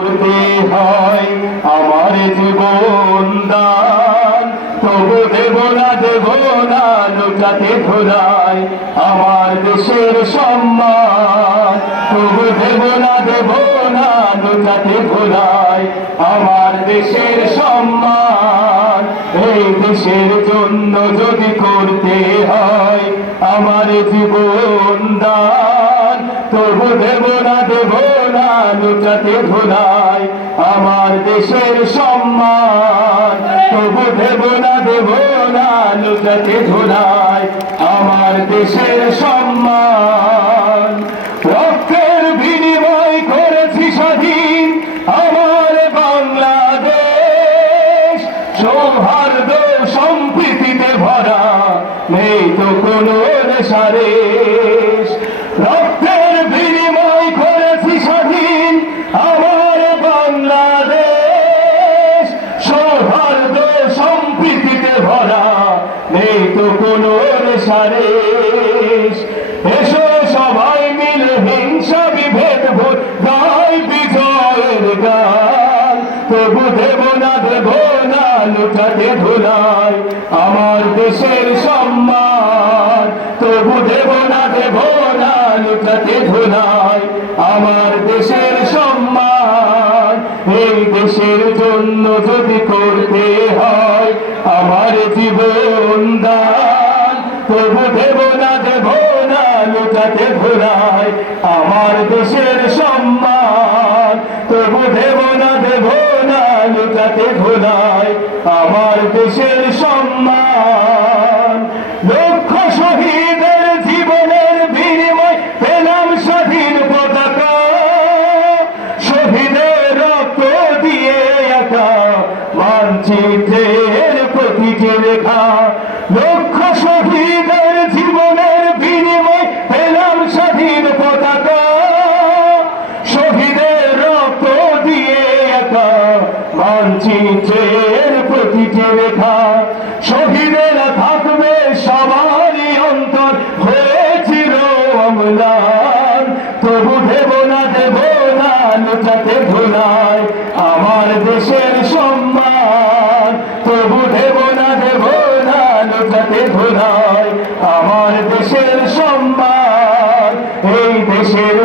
করতে হয় আমার জীবন দান, তবু দেব না লুটাতে ধুলায় আমার দেশের সম্মান। তবু দেব না লুটাতে ধুলায় আমার দেশের সম্মান। এই দেশের জন্য যদি করতে হয় আমার জীবন দান, তবু দেব না লুটাতে ধুলায় আমার দেশের সম্মান। তবু দেব না লুটাতে ধুলায় আমার দেশের সম্মান। রক্তের বিনিময় করেছি স্বাধীন আমার বাংলাদেশ, সৌহার্দ্য সম্প্রীতিতে ভরা নেই তো কোনো রেশারেশ। রক্তের বিনিময় করেছি স্বাধীন আমার বাংলাদেশ, সৌহার্দ্য সম্প্রীতিতে ভরা নেই তো কোনো রেশারেশ। এসো সবাই মিলে হিংসা বিভেদ ভুল গাই বিজয়ের গান, তবু দেব না লুটাতে ধুলায় আমার দেশের সম্মান। তবু দেব না লুটাতে ধুলায় আমার দেশের সম্মান। এই দেশের জন্য যদি করতে হয় আমার জীবন দান, তবু দেব না লুটাতে ধুলায় আমার দেশের সম্মান। তবু দেব না লুটাতে ধুলায় আমার দেশের সম্মান। লক্ষ শহীদের জীবনের বিনিময় পেলাম স্বাধীন পতাকা, শহীদের রক্ত দিয়ে একা মানচিত্রের প্রতিটি রেখা। লক্ষ শহীদের জীবনের বিনিময় পেলাম স্বাধীন পতাকা, শহীদের রক্ত দিয়ে একা মানচিত্রের প্রতিটি রেখা। শহীদেরা থাকবে সবারই অন্তর হয়েছিল অম্লান, তবু দেব না লুটাতে ধুলায় আমার দেশের সম্মান। তবু দেব না লুটাতে ধুলায় আমার দেশের সম্মান। এই দেশের